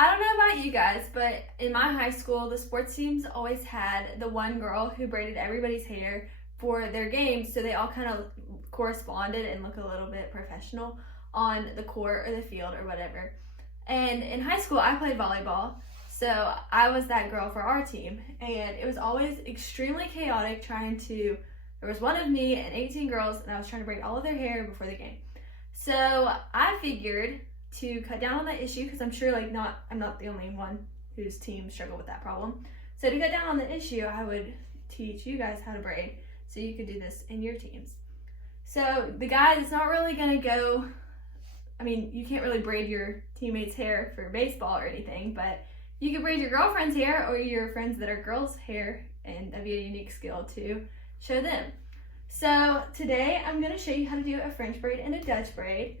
I don't know about you guys, but in my high school, the sports teams always had the one girl who braided everybody's hair for their games, so they all kind of corresponded and look a little bit professional on the court or the field or whatever. And in high school, I played volleyball, so I was that girl for our team, and it was always extremely chaotic trying to. There was one of me and 18 girls, and I was trying to braid all of their hair before the game. So I figured to cut down on that issue, because I'm sure I'm not the only one whose team struggled with that problem. So to cut down on the issue, I would teach you guys how to braid so you could do this in your teams. So the guy is not really going to go, you can't really braid your teammates' hair for baseball or anything, but you can braid your girlfriend's hair or your friends that are girls' hair, and that'd be a unique skill to show them. So today I'm going to show you how to do a French braid and a Dutch braid.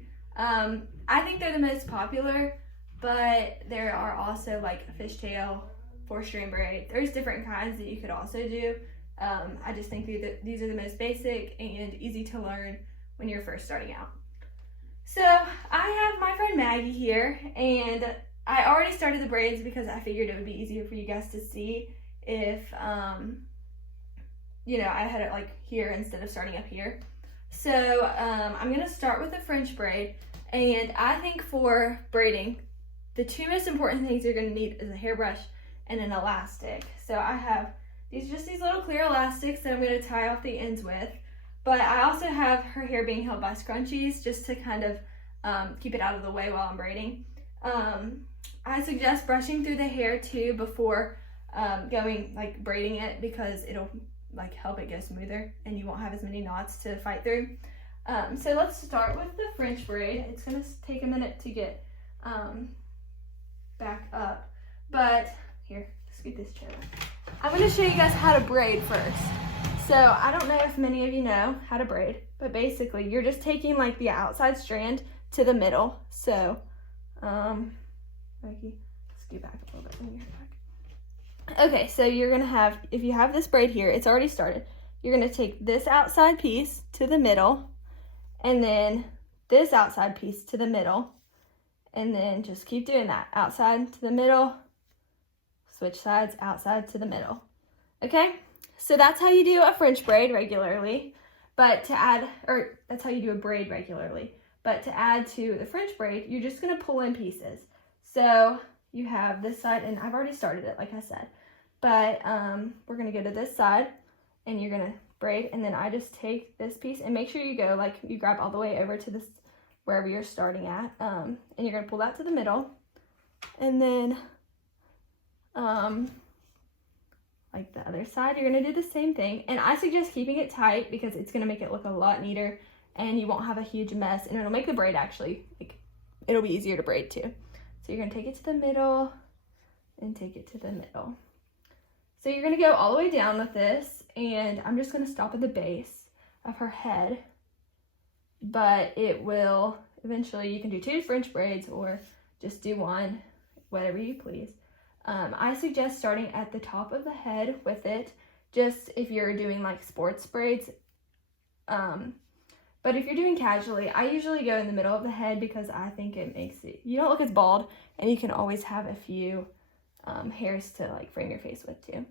I think they're the most popular, but there are also like a fishtail, 4-strand braid. There's different kinds that you could also do. I just think these are the most basic and easy to learn when you're first starting out. So I have my friend Maggie here, and I already started the braids because I figured it would be easier for you guys to see if, I had it like here instead of starting up here. So I'm going to start with a French braid, and I think for braiding, the two most important things you're going to need is a hairbrush and an elastic. So I have these little clear elastics that I'm going to tie off the ends with, but I also have her hair being held by scrunchies just to kind of keep it out of the way while I'm braiding. I suggest brushing through the hair too before braiding it, because it'll help it go smoother and you won't have as many knots to fight through. So let's start with the French braid. It's going to take a minute to get back up, but here, scoot this chair back. I'm going to show you guys how to braid first. So I don't know if many of you know how to braid, but basically you're just taking the outside strand to the middle. So Maggie, scoot back a little bit when you're back. Okay, so you're going to have, if you have this braid here, it's already started. You're going to take this outside piece to the middle, and then this outside piece to the middle, and then just keep doing that. Outside to the middle, switch sides, outside to the middle. Okay, so that's how you do a French braid regularly, but that's how you do a braid regularly. But to add to the French braid, you're just going to pull in pieces. So you have this side, and I've already started it, like I said. But we're going to go to this side, and you're going to braid, and then I just take this piece, and make sure you go, you grab all the way over to this, wherever you're starting at, and you're going to pull that to the middle, and then, like the other side, you're going to do the same thing, and I suggest keeping it tight because it's going to make it look a lot neater, and you won't have a huge mess, and it'll make the braid actually, it'll be easier to braid too. So you're going to take it to the middle and take it to the middle. So you're going to go all the way down with this, and I'm just going to stop at the base of her head. But it will, eventually you can do 2 French braids or just do 1, whatever you please. I suggest starting at the top of the head with it, just if you're doing sports braids. But if you're doing casually, I usually go in the middle of the head because I think it makes it, you don't look as bald, and you can always have a few hairs to frame your face with too.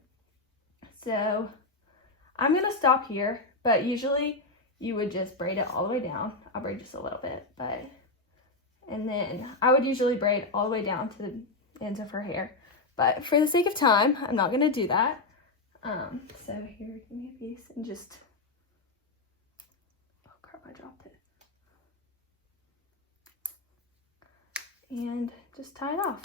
So I'm going to stop here, but usually you would just braid it all the way down. I'll braid just a little bit, and then I would usually braid all the way down to the ends of her hair. But for the sake of time, I'm not going to do that. So here, give me a piece and just, oh crap, I dropped it. And just tie it off.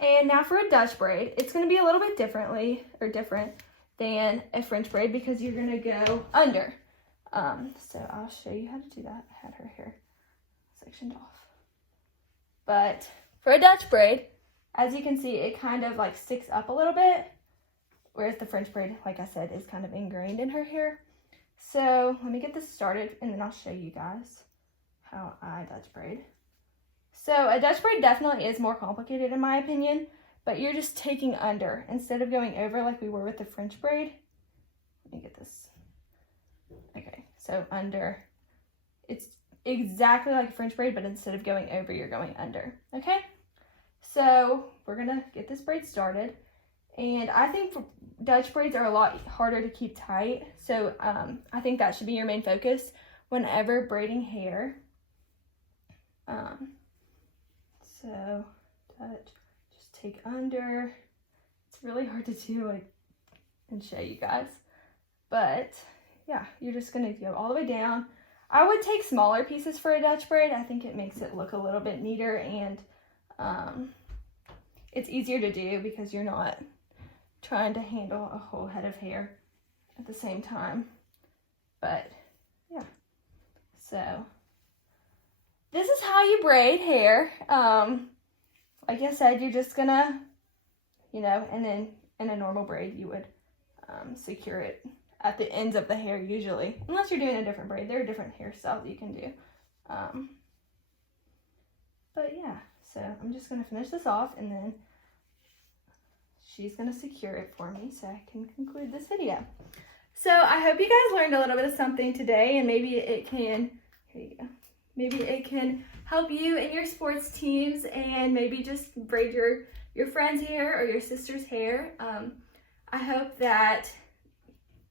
And now for a Dutch braid, it's going to be a little bit different than a French braid because you're going to go under. So I'll show you how to do that. I had her hair sectioned off. But for a Dutch braid, as you can see, it kind of sticks up a little bit, whereas the French braid, like I said, is kind of ingrained in her hair. So let me get this started, and then I'll show you guys how I Dutch braid. So a Dutch braid definitely is more complicated in my opinion, but you're just taking under instead of going over like we were with the French braid. Let me get this. Okay, so under, exactly like a French braid, but instead of going over, you're going under, okay? So we're gonna get this braid started. And I think Dutch braids are a lot harder to keep tight. So I think that should be your main focus whenever braiding hair. So Dutch, just take under. It's really hard to do and show you guys. But yeah, you're just gonna go all the way down. I would take smaller pieces for a Dutch braid. I think it makes it look a little bit neater, and it's easier to do because you're not trying to handle a whole head of hair at the same time. But yeah, so this is how you braid hair. Like I said, you're just gonna, and then in a normal braid, you would secure it at the ends of the hair usually, unless you're doing a different braid. There are different hairstyles you can do. But yeah, so I'm just gonna finish this off, and then she's gonna secure it for me so I can conclude this video. So I hope you guys learned a little bit of something today, and maybe it can, here you go, maybe it can help you in your sports teams, and maybe just braid your friend's hair or your sister's hair. I hope that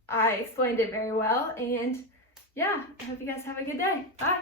I explained it very well, and yeah, I hope you guys have a good day. Bye.